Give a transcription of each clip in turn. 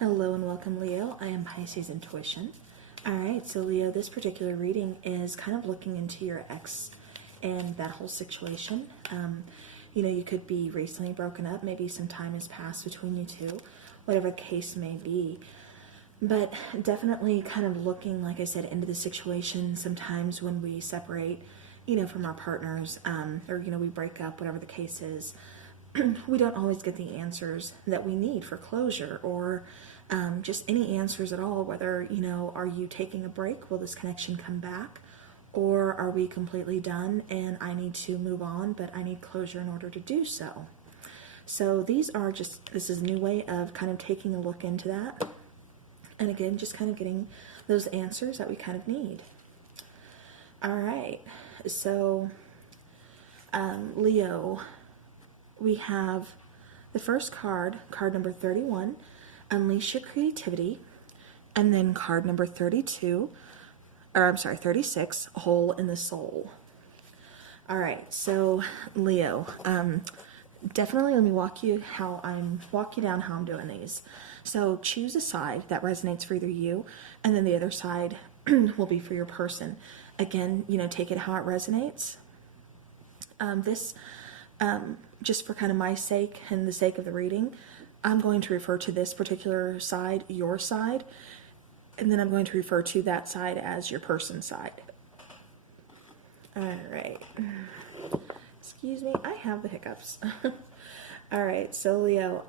Hello and welcome, Leo. I am Pisces Intuition. Alright, so Leo, this particular reading is kind of looking into your ex and that whole situation. You could be recently broken up, maybe some time has passed between you two, whatever the case may be. But definitely kind of looking, like I said, into the situation. Sometimes when we separate, from our partners, or, we break up, whatever the case is, we don't always get the answers that we need for closure, or just any answers at all, whether, are you taking a break? Will this connection come back? Or are we completely done and I need to move on, but I need closure in order to do so? So this is a new way of kind of taking a look into that. And again, just kind of getting those answers that we kind of need. All right. So, Leo, we have the first card number 31, Unleash Your Creativity, and then card number 36, Hole in the Soul. All right, so Leo, definitely let me walk you down how I'm doing these. So choose a side that resonates for either you, and then the other side will be for your person. Again, take it how it resonates. Just for kind of my sake and the sake of the reading, I'm going to refer to this particular side, your side, and then I'm going to refer to that side as your person's side. All right. Excuse me, I have the hiccups. All right, so Leo,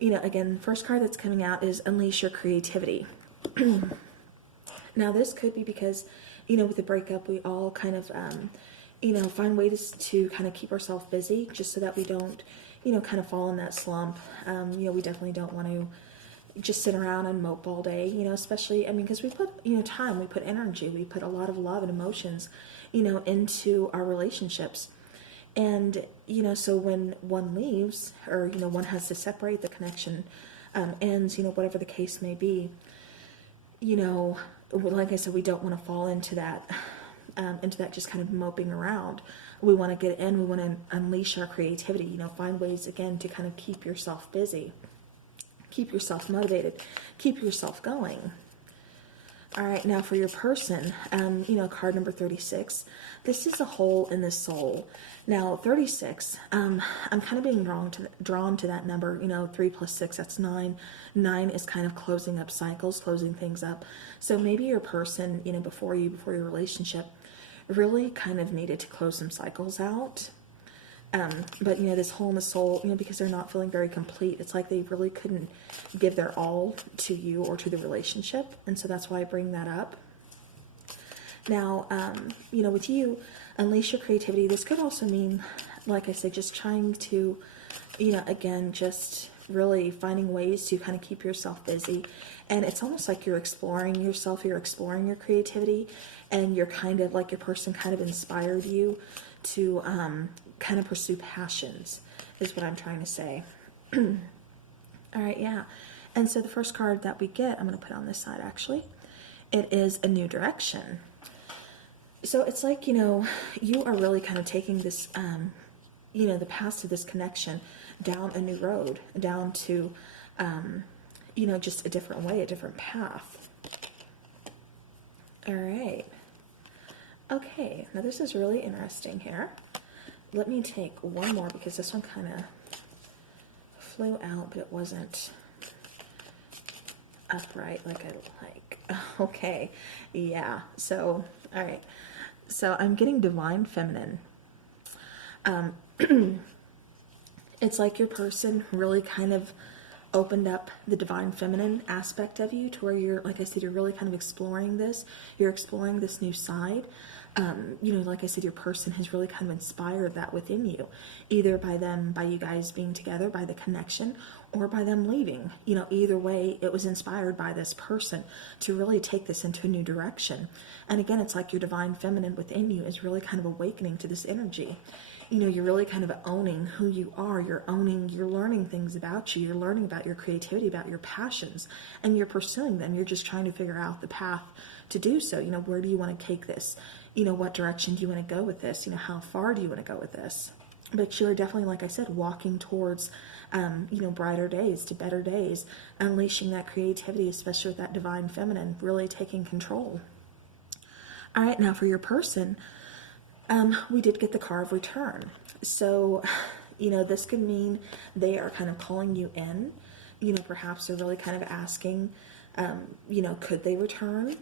again, first card that's coming out is Unleash Your Creativity. Now, this could be because, with the breakup, we all kind of, find ways to kind of keep ourselves busy just so that we don't, kind of fall in that slump. We definitely don't want to just sit around and mope all day, especially, because we put, time, we put energy, we put a lot of love and emotions, into our relationships. And, so when one leaves or, one has to separate, the connection ends, whatever the case may be, like I said, we don't want to fall into that just kind of moping around. We want to get in, we want to unleash our creativity, find ways again to kind of keep yourself busy, keep yourself motivated, keep yourself going. All right, now for your person, card number 36, this is a hole in the soul. Now 36, I'm kind of being drawn to that number, 3 plus 6, that's 9. 9 is kind of closing up cycles, closing things up. So maybe your person, before your relationship, really kind of needed to close some cycles out. But, this hole in the soul, because they're not feeling very complete, it's like they really couldn't give their all to you or to the relationship. And so that's why I bring that up. Now, with you, unleash your creativity. This could also mean, like I said, just trying to, again, just really finding ways to kind of keep yourself busy. And it's almost like you're exploring yourself, you're exploring your creativity, and you're kind of like your person kind of inspired you to kind of pursue passions, is what I'm trying to say. All right, yeah. And so the first card that we get, I'm going to put on this side actually, it is a new direction. So it's like, you are really kind of taking this, the past of this connection down a new road, down to, just a different way, a different path. All right. Okay, now this is really interesting here. Let me take one more because this one kind of flew out, but it wasn't upright like I like. Okay, yeah, so, all right. So I'm getting Divine Feminine. It's like your person really kind of opened up the Divine Feminine aspect of you to where you're, like I said, you're really kind of exploring this. You're exploring this new side. Like I said, your person has really kind of inspired that within you, either by you guys being together, by the connection, or by them leaving. Either way, it was inspired by this person to really take this into a new direction. And again, it's like your Divine Feminine within you is really kind of awakening to this energy. You're really kind of owning who you are. You're learning things about you. You're learning about your creativity, about your passions, and you're pursuing them. You're just trying to figure out the path to do so. Where do you want to take this? What direction do you want to go with this? How far do you want to go with this? But you're definitely, like I said, walking towards, brighter days, to better days, unleashing that creativity, especially with that divine feminine, really taking control. All right, now for your person, we did get the car of return. So, this could mean they are kind of calling you in. Perhaps they're really kind of asking, could they return?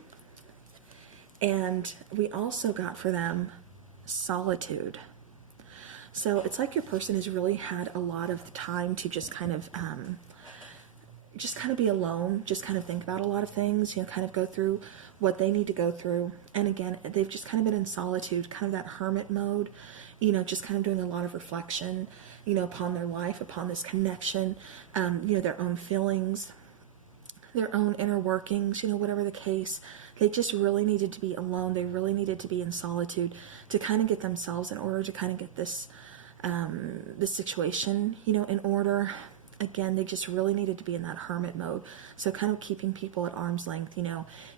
And we also got for them solitude. So it's like your person has really had a lot of time to just kind of be alone, just kind of think about a lot of things, kind of go through what they need to go through. And again, they've just kind of been in solitude, kind of that hermit mode, just kind of doing a lot of reflection, upon their life, upon this connection, their own feelings, their own inner workings, whatever the case. They just really needed to be alone. They really needed to be in solitude to kind of get themselves in order, to kind of get this situation, in order. Again, they just really needed to be in that hermit mode. So kind of keeping people at arm's length.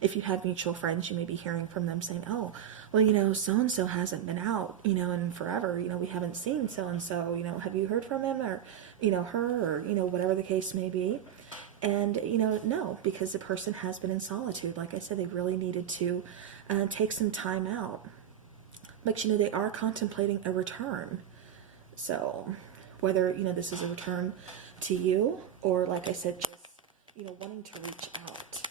If you have mutual friends, you may be hearing from them saying, oh, well, so-and-so hasn't been out, in forever. We haven't seen so-and-so, have you heard from him, or, her, or, whatever the case may be. And, no, because the person has been in solitude. Like I said, they really needed to take some time out. But, they are contemplating a return. So whether, this is a return to you, or like I said, just, wanting to reach out.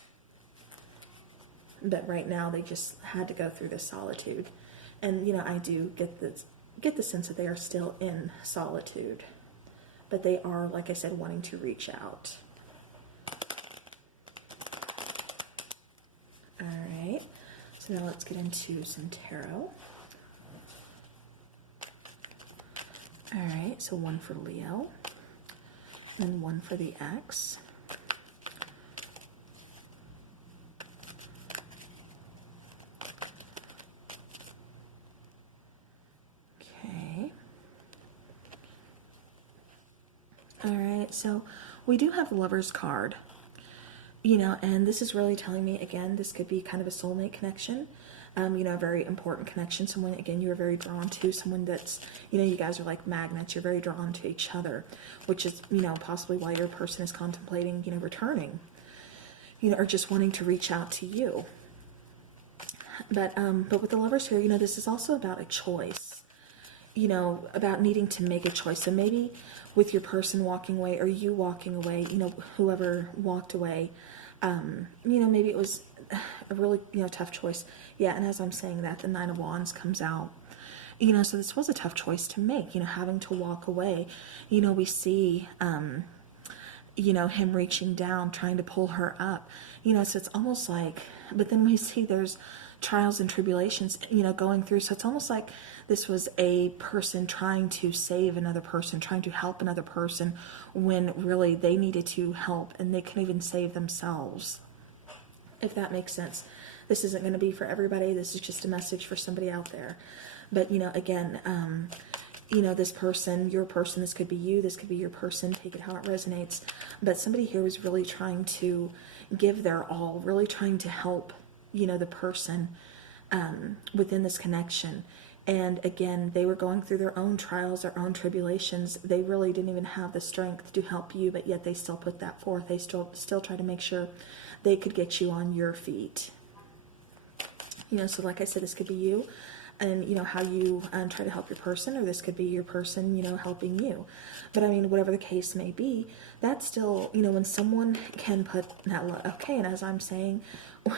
But right now they just had to go through this solitude. And, I do get the sense that they are still in solitude. But they are, like I said, wanting to reach out. All right, so now let's get into some tarot. All right, so one for Leo, and one for the ex. Okay. All right, so we do have the Lover's card. And this is really telling me, again, this could be kind of a soulmate connection, a very important connection. Someone, again, you are very drawn to, someone that's, you guys are like magnets. You're very drawn to each other, which is, possibly why your person is contemplating, returning, or just wanting to reach out to you. But with the Lovers here, this is also about a choice, about needing to make a choice. So maybe with your person walking away, or you walking away, whoever walked away, maybe it was a really, tough choice. Yeah, and as I'm saying that, the Nine of Wands comes out. So this was a tough choice to make, having to walk away. We see, him reaching down, trying to pull her up, so it's almost like, but then we see there's trials and tribulations, going through. So it's almost like this was a person trying to save another person, trying to help another person, when really they needed to help and they couldn't even save themselves, if that makes sense. This isn't going to be for everybody. This is just a message for somebody out there. But, again, this person, your person, this could be you, this could be your person, take it how it resonates. But somebody here was really trying to give their all, really trying to help, the person within this connection. And again, they were going through their own trials, their own tribulations. They really didn't even have the strength to help you, but yet they still put that forth. They still try to make sure they could get you on your feet. So like I said, this could be you, and how you try to help your person, or this could be your person, helping you. But I mean, whatever the case may be, that's still, when someone can put that love, okay, and as I'm saying,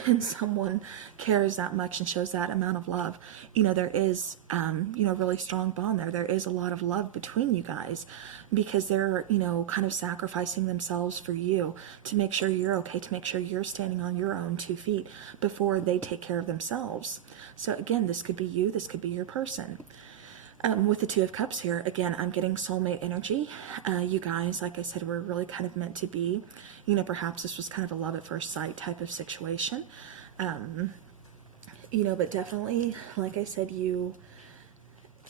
when someone cares that much and shows that amount of love, there is, a really strong bond there. There is a lot of love between you guys, because they're, kind of sacrificing themselves for you to make sure you're okay, to make sure you're standing on your own 2 feet before they take care of themselves. So again, this could be you, this could be your person. With the Two of Cups here, again, I'm getting soulmate energy. You guys, like I said, were really kind of meant to be. Perhaps this was kind of a love at first sight type of situation. But definitely, like I said, you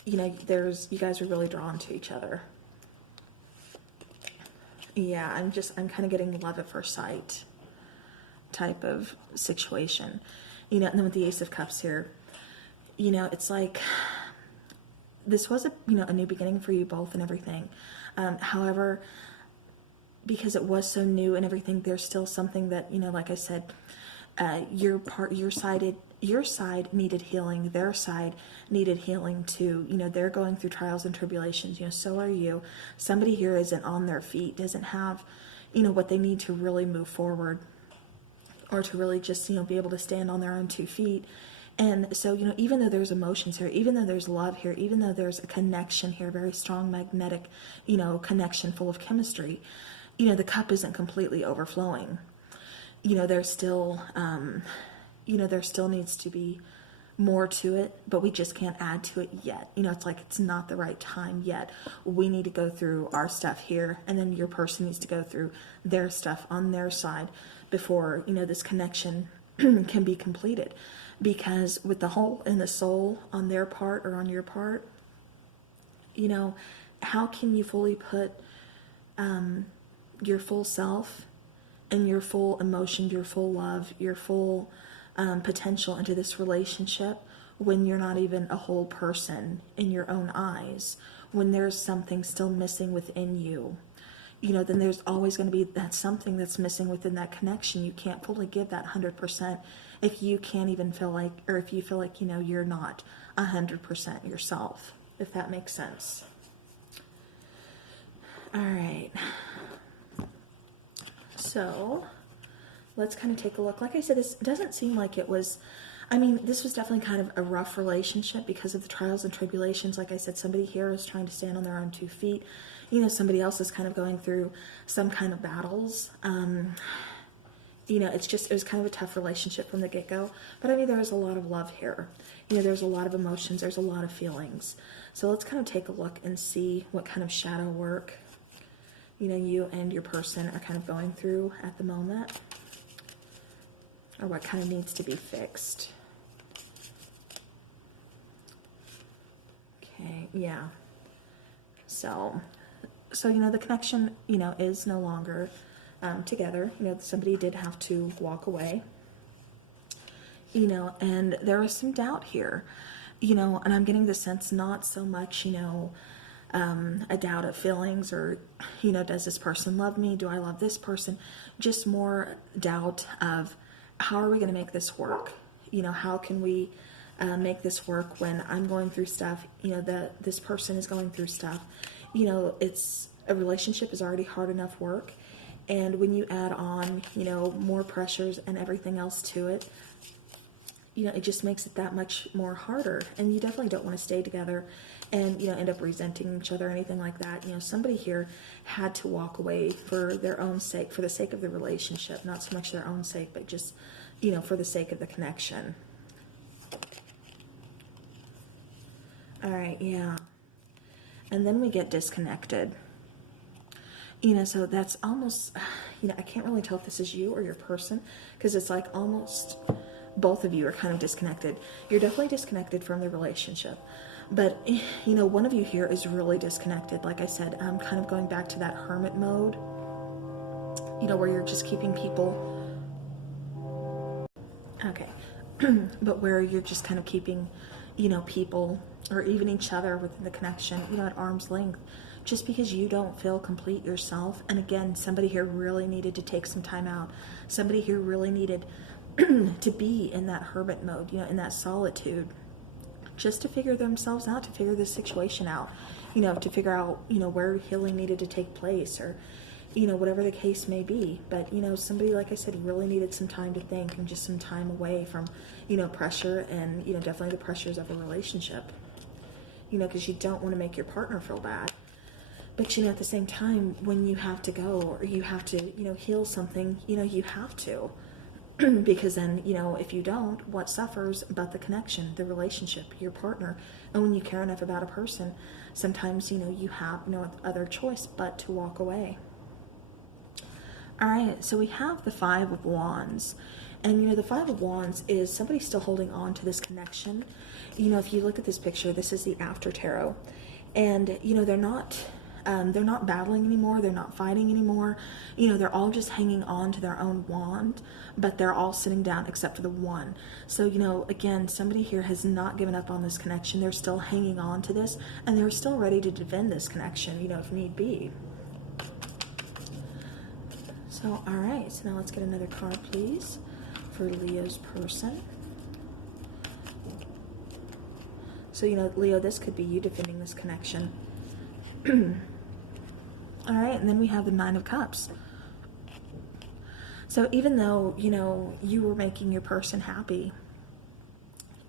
guys are really drawn to each other. Yeah, I'm kind of getting love at first sight type of situation. And then with the Ace of Cups here, it's like this was a, you know, a new beginning for you both and everything. However, because it was so new and everything, there's still something that, you know, like I said, your side needed healing, their side needed healing too. You know, they're going through trials and tribulations, you know, so are you. Somebody here isn't on their feet, doesn't have, you know, what they need to really move forward, or to really just, you know, be able to stand on their own 2 feet. And so, you know, even though there's emotions here, even though there's love here, even though there's a connection here, very strong magnetic, you know, connection full of chemistry, you know, the cup isn't completely overflowing. You know, there's still, you know, there still needs to be more to it, but we just can't add to it yet. You know, it's like, it's not the right time yet. We need to go through our stuff here, and then your person needs to go through their stuff on their side before, you know, this connection can be completed. Because with the hole in the soul on their part or on your part, you know, how can you fully put your full self and your full emotion, your full love, your full potential into this relationship when you're not even a whole person in your own eyes, when there's something still missing within you? You know, then there's always going to be that something that's missing within that connection. You can't fully give that 100% if you can't even feel like, or if you feel like, you know, you're not 100% yourself, if that makes sense. All right. So let's kind of take a look. Like I said, this doesn't seem like it was, I mean, this was definitely kind of a rough relationship because of the trials and tribulations. Like I said, somebody here is trying to stand on their own 2 feet. You know, somebody else is kind of going through some kind of battles. You know, it was kind of a tough relationship from the get-go. But I mean, there was a lot of love here. You know, there's a lot of emotions. There's a lot of feelings. So let's kind of take a look and see what kind of shadow work, you know, you and your person are kind of going through at the moment, or what kind of needs to be fixed. Okay, yeah. So, you know, the connection, you know, is no longer together. You know, somebody did have to walk away, you know, and there was some doubt here, you know, and I'm getting the sense not so much, you know, a doubt of feelings or, you know, does this person love me? Do I love this person? Just more doubt of how are we going to make this work? You know, how can we make this work when I'm going through stuff, you know, this person is going through stuff. You know, a relationship is already hard enough work. And when you add on, you know, more pressures and everything else to it, you know, it just makes it that much more harder. And you definitely don't want to stay together and, you know, end up resenting each other or anything like that. You know, somebody here had to walk away for their own sake, for the sake of the relationship, not so much their own sake, but just, you know, for the sake of the connection. All right, yeah. And then we get disconnected. You know, so that's almost, you know, I can't really tell if this is you or your person, because it's like almost both of you are kind of disconnected. You're definitely disconnected from the relationship. But, you know, one of you here is really disconnected. Like I said, kind of going back to that hermit mode, you know, where you're just keeping people, okay, but where you're just kind of keeping, you know, people or even each other within the connection, you know, at arm's length, just because you don't feel complete yourself. And again, somebody here really needed to take some time out. Somebody here really needed to be in that hermit mode, you know, in that solitude, just to figure themselves out, to figure this situation out, you know, to figure out, you know, where healing needed to take place, or, you know, whatever the case may be. But, you know, somebody, like I said, really needed some time to think and just some time away from, you know, pressure and, you know, definitely the pressures of a relationship, you know, because you don't want to make your partner feel bad. But, you know, at the same time, when you have to go or you have to, you know, heal something, you know, you have to. Because then, you know, if you don't, what suffers but the connection, the relationship, your partner. And when you care enough about a person, sometimes, you know, you have no other choice but to walk away. All right, so we have the Five of Wands. And, you know, the Five of Wands is somebody still holding on to this connection. You know, if you look at this picture, this is the after tarot. And, you know, they're not They're not battling anymore. They're not fighting anymore. You know, they're all just hanging on to their own wand, but they're all sitting down except for the one. So, you know, again, somebody here has not given up on this connection. They're still hanging on to this, and they're still ready to defend this connection, you know, if need be. So, all right, so now let's get another card, please, for Leo's person. So, you know, Leo, this could be you defending this connection. All right, and then we have the Nine of Cups. So even though, you know, you were making your person happy,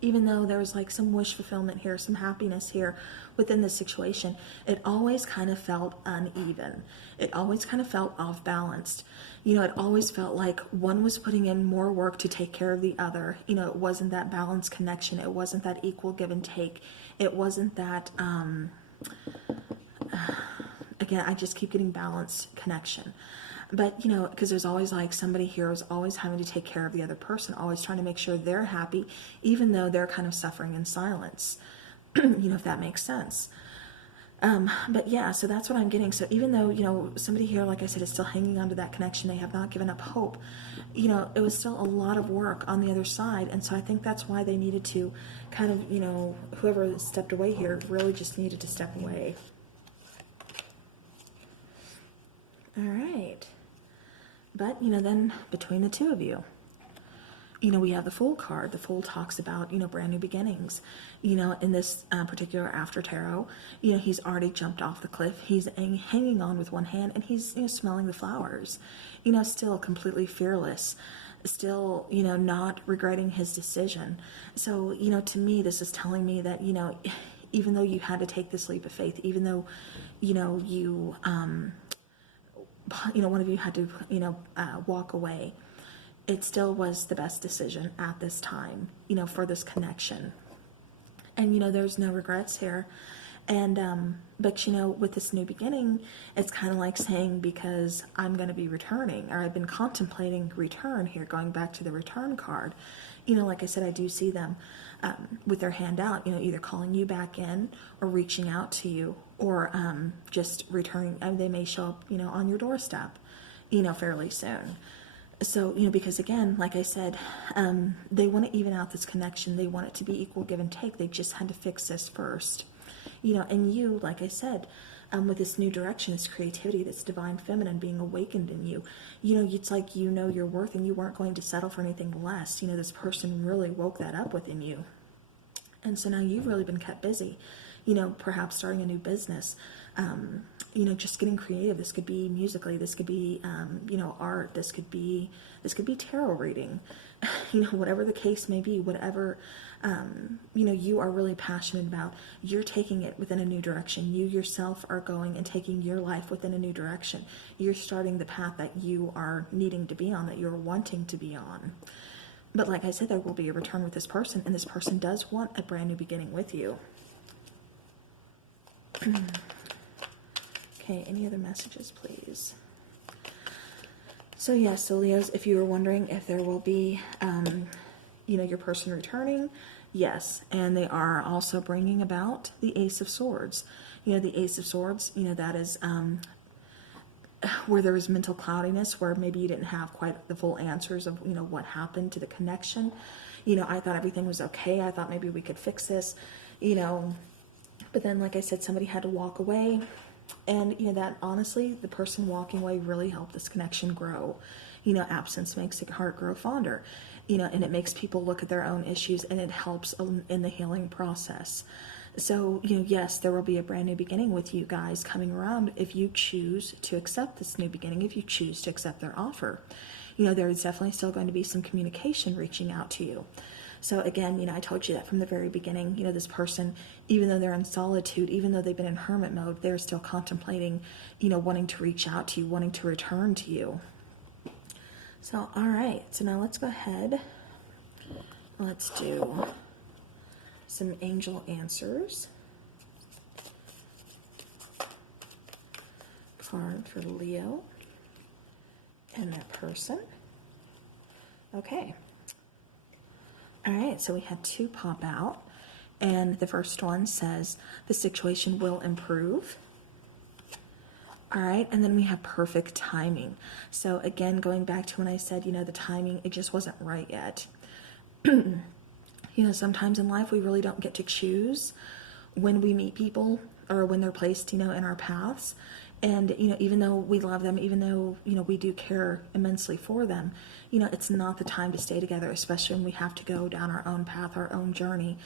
even though there was like some wish fulfillment here, some happiness here within this situation, it always kind of felt uneven. It always kind of felt off balanced. You know, it always felt like one was putting in more work to take care of the other. You know, it wasn't that balanced connection. It wasn't that equal give and take. It wasn't that, again, I just keep getting balanced connection. But, you know, because there's always like somebody here is always having to take care of the other person, always trying to make sure they're happy, even though they're kind of suffering in silence, you know, if that makes sense. But yeah, so that's what I'm getting. So even though, you know, somebody here, like I said, is still hanging on to that connection, they have not given up hope, you know, it was still a lot of work on the other side. And so I think that's why they needed to kind of, you know, whoever stepped away here really just needed to step away. All right. But, you know, then between the two of you, you know, we have the Fool card. The Fool talks about, you know, brand new beginnings. You know, in this particular after tarot, you know, he's already jumped off the cliff. He's hanging on with one hand, and he's, you know, smelling the flowers. You know, still completely fearless. Still, you know, not regretting his decision. So, you know, to me, this is telling me that, you know, even though you had to take this leap of faith, even though, you know, one of you had to, you know, walk away, it still was the best decision at this time, you know, for this connection. And, you know, there's no regrets here. And, but, you know, with this new beginning, it's kind of like saying, because I'm going to be returning, or I've been contemplating return here, going back to the return card. You know, like I said, I do see them with their hand out, you know, either calling you back in or reaching out to you, or just returning. And they may show up, you know, on your doorstep, you know, fairly soon. So, you know, because again, like I said, they want to even out this connection. They want it to be equal give and take. They just had to fix this first. You know, and you, like I said, with this new direction, this creativity, this divine feminine being awakened in you, you know, it's like, you know, your worth, and you weren't going to settle for anything less. You know, this person really woke that up within you. And so now you've really been kept busy, you know, perhaps starting a new business, you know, just getting creative. This could be musically, this could be, you know, art, this could be tarot reading, you know, whatever the case may be, whatever, you know, you are really passionate about, you're taking it within a new direction. You yourself are going and taking your life within a new direction. You're starting the path that you are needing to be on, that you're wanting to be on. But like I said, there will be a return with this person, and this person does want a brand new beginning with you. Okay, any other messages, please? So yes, so Leos, if you were wondering if there will be, you know, your person returning, yes, and they are also bringing about the Ace of Swords. You know, the Ace of Swords, you know, that is where there was mental cloudiness, where maybe you didn't have quite the full answers of, you know, what happened to the connection. You know, I thought everything was okay. I thought maybe we could fix this, you know, but then, like I said, somebody had to walk away. And, you know, that honestly, the person walking away really helped this connection grow. You know, absence makes the heart grow fonder, you know, and it makes people look at their own issues, and it helps in the healing process. So, you know, yes, there will be a brand new beginning with you guys coming around if you choose to accept this new beginning, if you choose to accept their offer. You know, there is definitely still going to be some communication reaching out to you. So again, you know, I told you that from the very beginning. You know, this person, even though they're in solitude, even though they've been in hermit mode, they're still contemplating, you know, wanting to reach out to you, wanting to return to you. So, all right. So now let's go ahead. Let's do some angel answers. Card for Leo and their person. Okay. All right, so we had two pop out, and the first one says the situation will improve. All right, and then we have perfect timing. So again, going back to when I said, the timing, it just wasn't right yet. Sometimes in life we really don't get to choose when we meet people or when they're placed, in our paths. And, even though we love them, even though, we do care immensely for them, it's not the time to stay together, especially when we have to go down our own path, our own journey,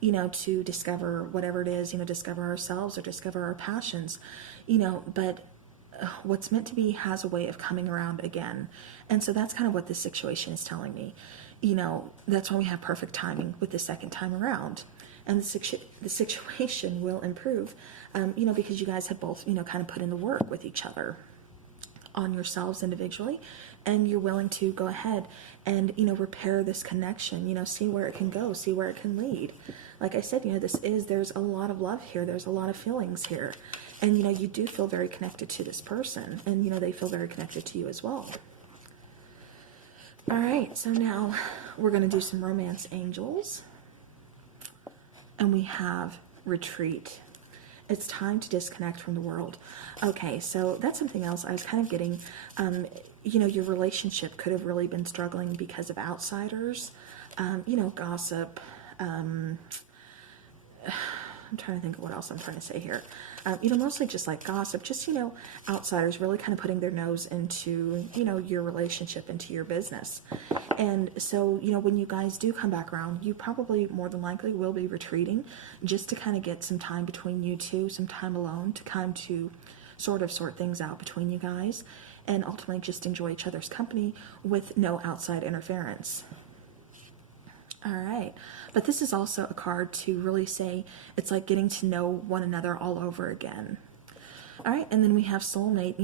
to discover whatever it is, discover ourselves or discover our passions, but what's meant to be has a way of coming around again. And so that's kind of what this situation is telling me. That's why we have perfect timing with the second time around. And the situation will improve, because you guys have both, kind of put in the work with each other on yourselves individually, and you're willing to go ahead and, repair this connection, see where it can go, see where it can lead. Like I said, there's a lot of love here. There's a lot of feelings here. And, you do feel very connected to this person, and, they feel very connected to you as well. All right, so now we're going to do some romance angels. And we have retreat. It's time to disconnect from the world. Okay, so that's something else I was kind of getting. Your relationship could have really been struggling because of outsiders, gossip. I'm trying to think of what else I'm trying to say here. Mostly just like gossip, just, outsiders really kind of putting their nose into, your relationship, into your business. And so, when you guys do come back around, you probably more than likely will be retreating just to kind of get some time between you two, some time alone to kind to sort of sort things out between you guys, and ultimately just enjoy each other's company with no outside interference. All right, but this is also a card to really say it's like getting to know one another all over again. All right, and then we have soulmate.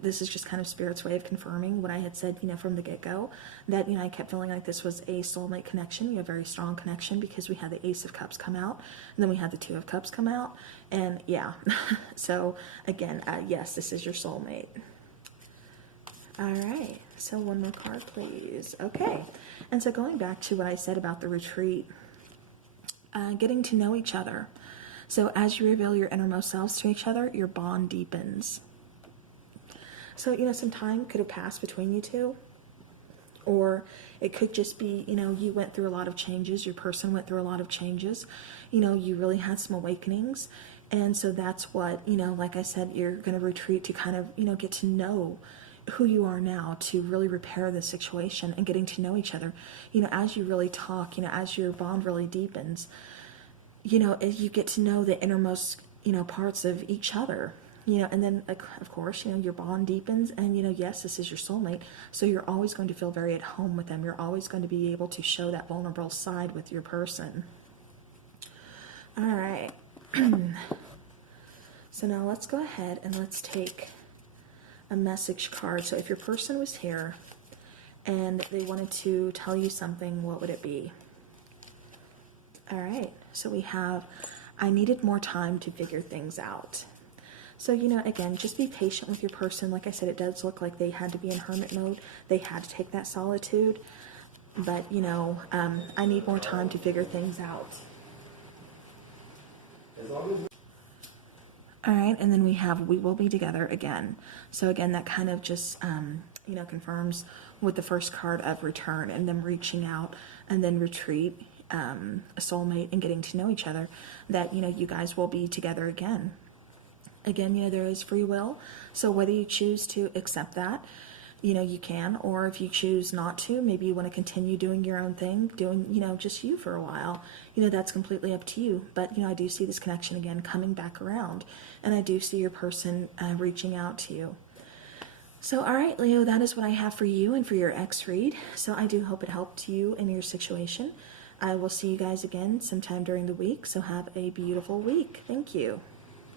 This is just kind of Spirit's way of confirming what I had said, from the get-go, that, I kept feeling like this was a soulmate connection, a very strong connection, because we had the Ace of Cups come out, and then we had the Two of Cups come out, and yeah. So, again, yes, this is your soulmate. All right, so one more card, please. Okay, and so going back to what I said about the retreat, getting to know each other. So as you reveal your innermost selves to each other, your bond deepens. So, some time could have passed between you two, or it could just be, you went through a lot of changes, your person went through a lot of changes, you really had some awakenings, and so that's what, like I said, you're going to retreat to kind of, get to know who you are now, to really repair the situation and getting to know each other, as you really talk, as your bond really deepens, as you get to know the innermost, parts of each other, and then of course, your bond deepens, and, yes, this is your soulmate. So you're always going to feel very at home with them. You're always going to be able to show that vulnerable side with your person. All right. So now let's go ahead and let's take a message card. So if your person was here and they wanted to tell you something, what would it be? All right, so we have, I needed more time to figure things out. So, again, just be patient with your person. Like I said, it does look like they had to be in hermit mode. They had to take that solitude. But, I need more time to figure things out. All right, and then we have, we will be together again. So again, that kind of just, confirms with the first card of return and them reaching out and then retreat, a soulmate, and getting to know each other, that, you guys will be together again. Again, there is free will. So whether you choose to accept that, you can, or if you choose not to, maybe you want to continue doing your own thing, doing, just you for a while, that's completely up to you. But, I do see this connection again coming back around, and I do see your person reaching out to you. So, all right, Leo, that is what I have for you and for your ex read. So I do hope it helped you in your situation. I will see you guys again sometime during the week. So have a beautiful week. Thank you.